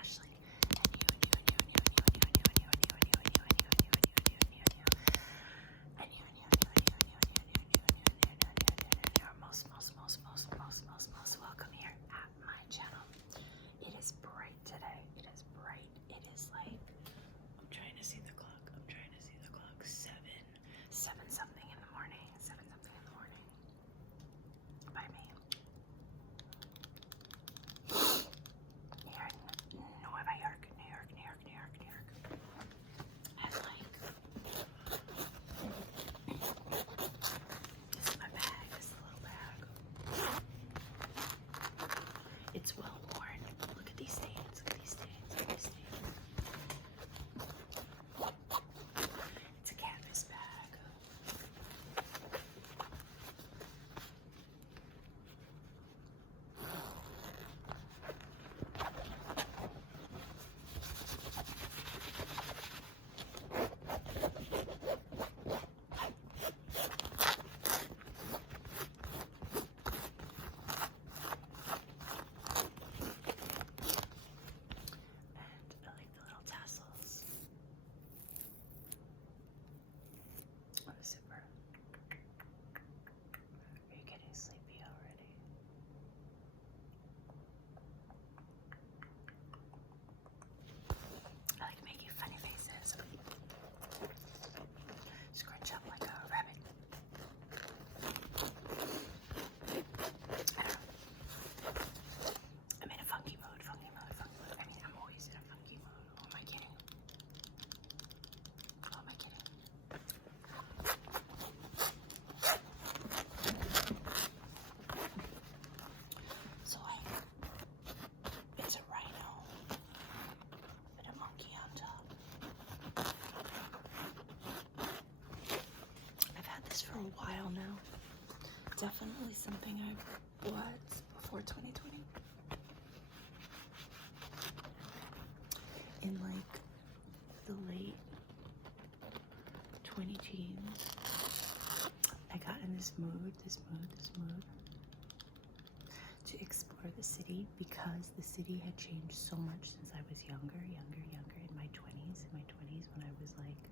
Ashley. And you are most welcome here at my channel. It is bright today. It is bright. It is like, I'm trying to see the clock. 7 something in the morning. 7 something in the morning. By me. Here in Nueva York, New York. And like, this is my bag. This is a little bag. It's well worn. Look at these stains. It's a canvas bag. I like the little tassels on the zipper. Are you getting sleepy already? I like making funny faces. Scrunch up like a rabbit. I don't know. I'm in a funky mood. I mean, I'm always in a funky mood. Who am I kidding? So like, it's a rhino with a monkey on top. I've had this for a while now. Definitely something I bought before 2020. In like the late 20 teens, I got in this mood to explore the city because the city had changed so much since I was younger, in my 20s, when I was like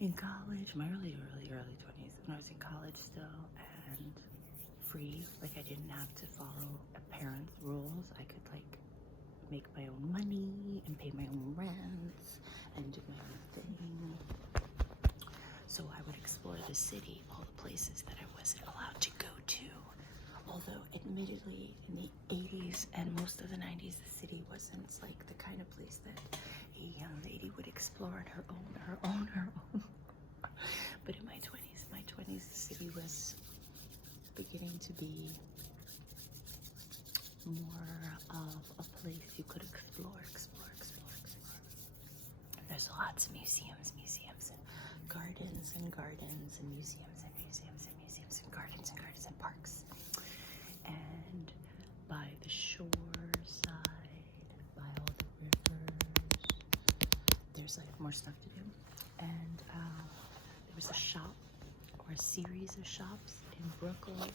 in college, my early 20s, when I was in college still, and free, like I didn't have to follow a parent's rules. I could like make my own money and pay my own rents and do my own thing. So I would explore the city, all the places that I wasn't allowed to go to. Although admittedly in the 80s and most of the 90s, the city wasn't like the kind of place that a young lady would explore on her own. But in my 20s, the city was beginning to be more of a place you could explore. There's lots of museums and gardens and museums and gardens and parks. And by the shore side, by all the rivers, there's like more stuff to do. And there was a shop or a series of shops in Brooklyn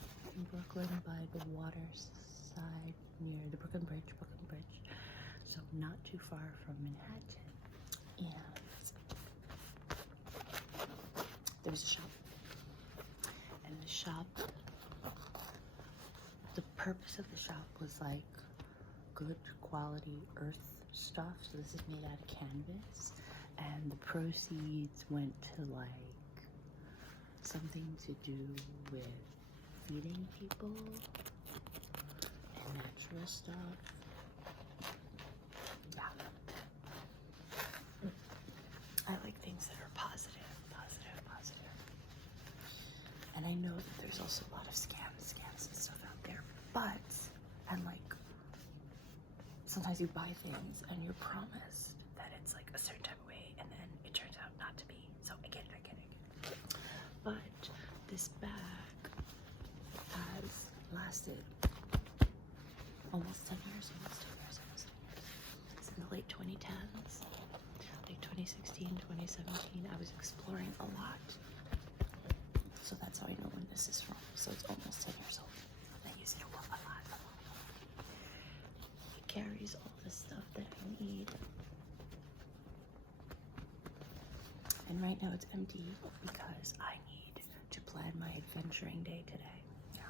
by the water side near the Brooklyn Bridge. So not too far from Manhattan. And there was a shop. And the shop, the purpose of the shop was like good quality earth stuff. So this is made out of canvas. And the proceeds went to like something to do with feeding people and natural stuff. Yeah. I like things that are positive. And I know that there's also a lot of scams and stuff out there. But, and like, sometimes you buy things and you're promised that it's like a certain type of way and then it turns out not to be. So I get it. But this bag has lasted almost 10 years. It's in the late 2010s, like 2016, 2017. I was exploring a lot. So that's how I know when this is from. So it's almost 10 years old. I use it a lot. It carries all the stuff that And right now it's empty because I need to plan my adventuring day today. Yeah.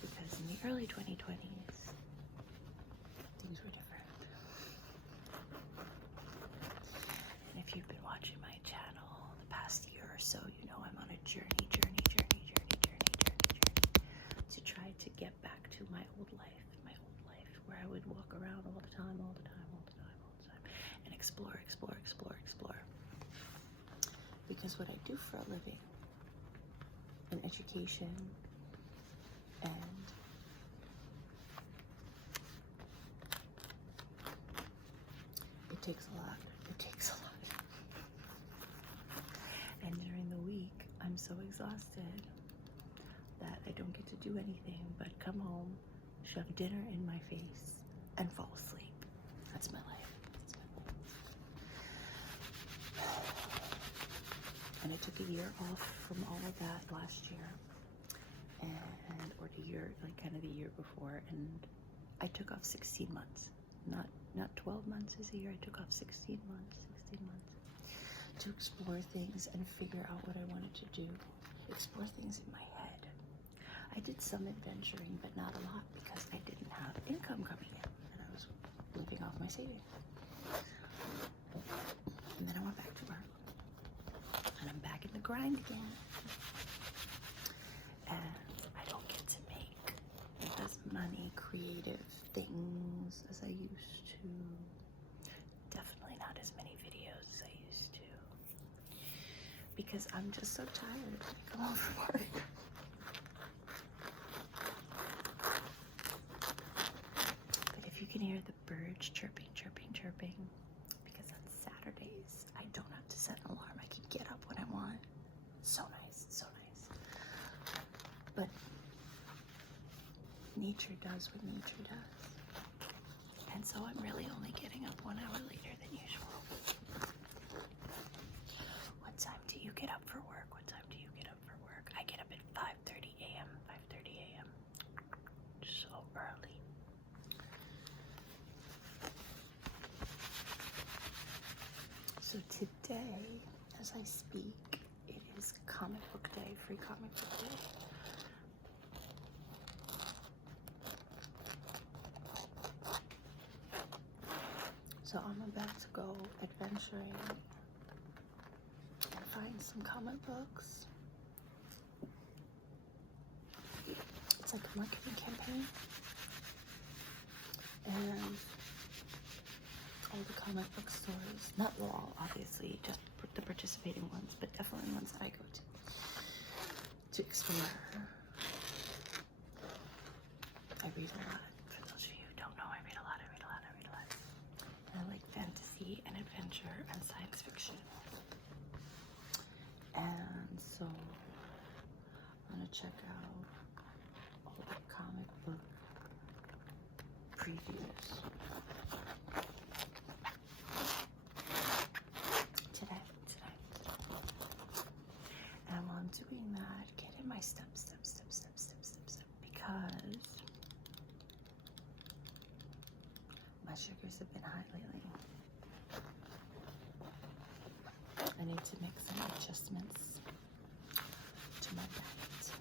Because in the early 2020s, things were different. And if you've been watching my channel the past year or so, you know I'm on a journey to try to get back to my old life where I would walk around all the time, and explore. Because what I do for a living in education and it takes a lot. And during the week, I'm so exhausted that I don't get to do anything but come home, shove dinner in my face, and fall asleep. That's my life. And I took a year off from all of that last year, or the year, like kind of the year before, and I took off 16 months. Not 12 months is a year. I took off 16 months to explore things and figure out what I wanted to do. Explore things in my head. I did some adventuring, but not a lot because I didn't have income coming in, and I was living off my savings. And then I went back to work, and I'm back in the grind again. And I don't get to make as many creative things as I used to. Definitely not as many videos as I used to. Because I'm just so tired when I come home from work. But if you can hear the birds chirping, because on Saturdays, I don't have to set an alarm. I can get up when I want. So nice. But nature does what nature does. And so I'm really only getting up 1 hour later than usual. What time do you get up for work? I get up at 5:30 a.m. So early. So today, as I speak, it is comic book day, free comic book day. So I'm about to go adventuring and find some comic books. It's like a marketing campaign. And all the comic book stores, not all, obviously, just the participating ones, but definitely ones that I go to explore. I read a lot. For those of you who don't know, I read a lot. And I like fantasy and adventure and science fiction. And so I'm gonna check out all the comic book previews today. And while I'm doing that, get in my steps, because my sugars have been high lately. I need to make some adjustments to my diet.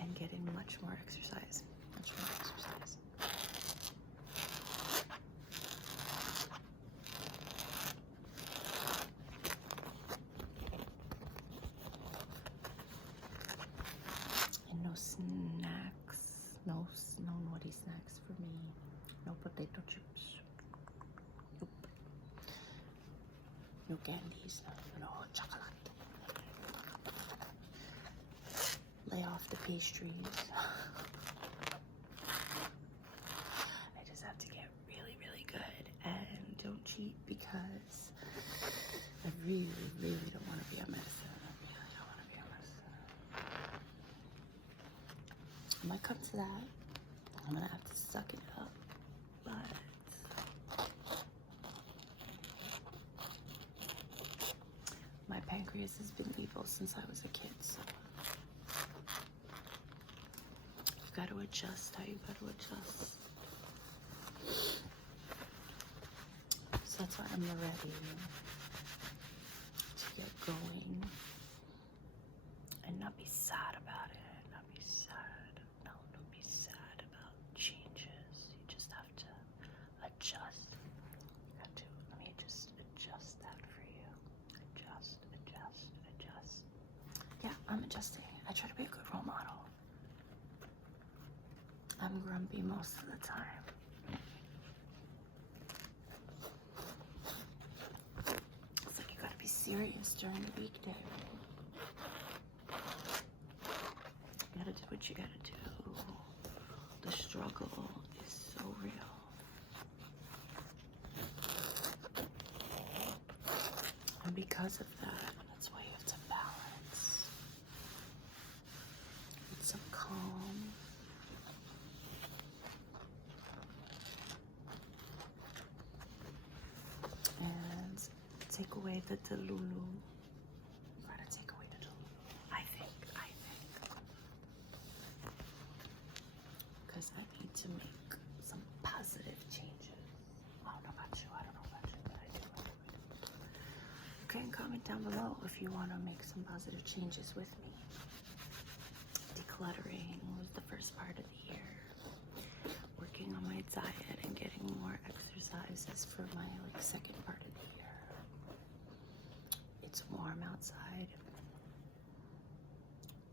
And get in much more exercise. And no snacks, no naughty snacks for me. No potato chips. Nope. No candies. No chocolate. Lay off the pastries. I just have to get really, really good and don't cheat because I really don't want to be on medicine. It might come to that. I'm gonna have to suck it up, but my pancreas has been evil since I was a kid, so you've got to adjust how you got to adjust. I'm ready to get going and not be sad about it. Not be sad. No, don't be sad about changes. You just have to adjust. You got to, let me just adjust that for you. Adjust. Yeah, I'm adjusting. I try to be a good role model. I'm grumpy most of the time. It's like you gotta be serious during the weekday. You gotta do what you gotta do. The struggle is so real. And because of that, that's why you have to balance with some calm. And take away the delulu. Gotta take away the delulu. I think. Because I need to make some positive changes. I don't know about you, but I do. Okay, comment down below if you want to make some positive changes with me. Decluttering was the first part of the year. Working on my diet and getting more exercises for my second part of the year. It's warm outside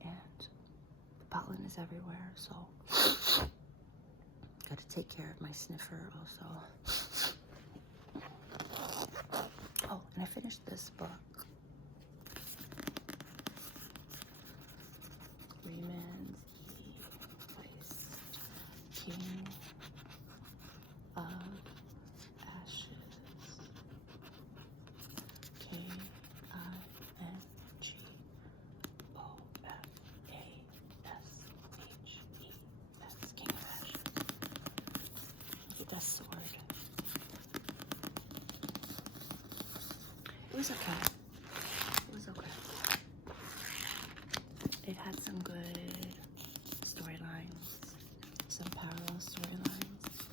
and the pollen is everywhere, so gotta take care of my sniffer also. Oh, and I finished this book. Raymond's Place, King of Ashes. K-I-N-G-O-F-A-S-H-E-S. King of Ashes. Look at that sword. It was okay. It had some good storylines, some parallel storylines.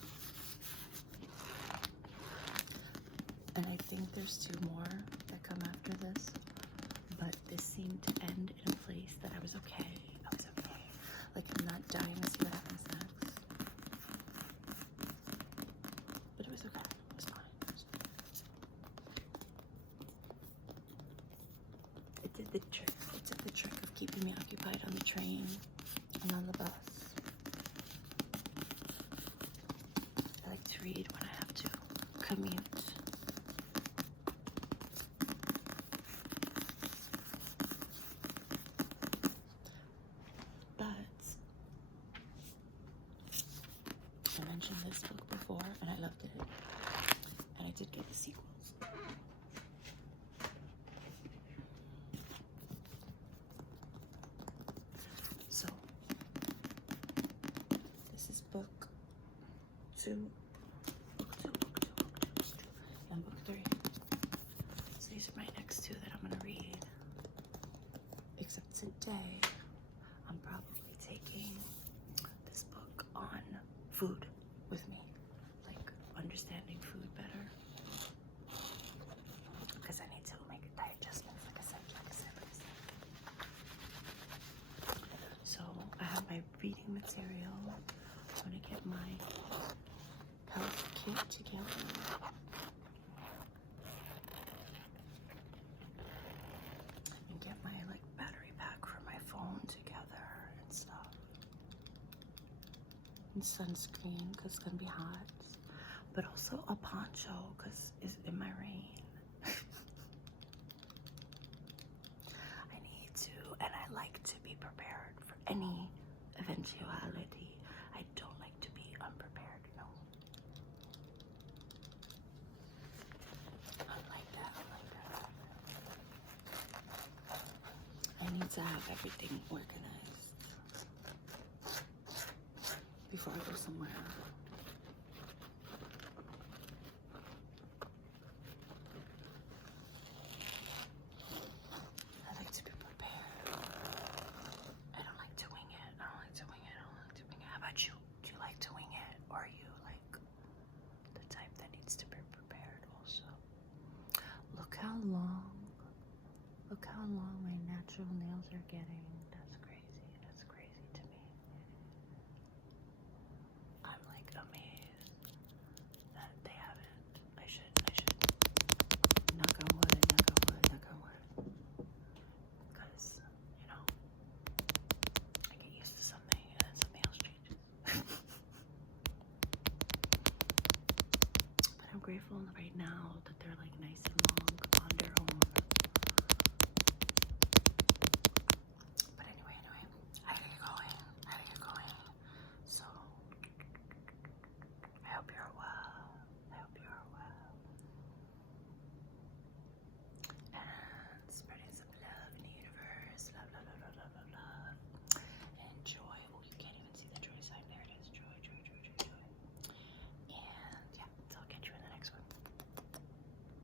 And I think there's 2 more that come after this, but this seemed to end in a place that I was okay. Like, I'm not dying to see what happens next. But it was okay. It was fine. It did the trick. It did the trick of keeping me occupied on the train and on the bus. I like to read when I have to commute. I mentioned this book before and I loved it, and I did get the sequels. So this is book 2, and book 3. So these are my next 2 that I'm gonna read, except today I'm probably taking this book on food with me, like understanding food better, because I need to make diet adjustments, like I said. So I have my reading material. I'm gonna get my health kit together. And get my battery pack for my phone together and stuff. And sunscreen because it's gonna be hot, but also a poncho because it's in my rain. I need to, and I like to be prepared for any eventuality. I don't like to be unprepared, no. I like that. I need to have everything organized before I go somewhere. I like to be prepared. I don't like to wing it. How about you? Do you like to wing it? Or are you like the type that needs to be prepared also? natural nails are getting.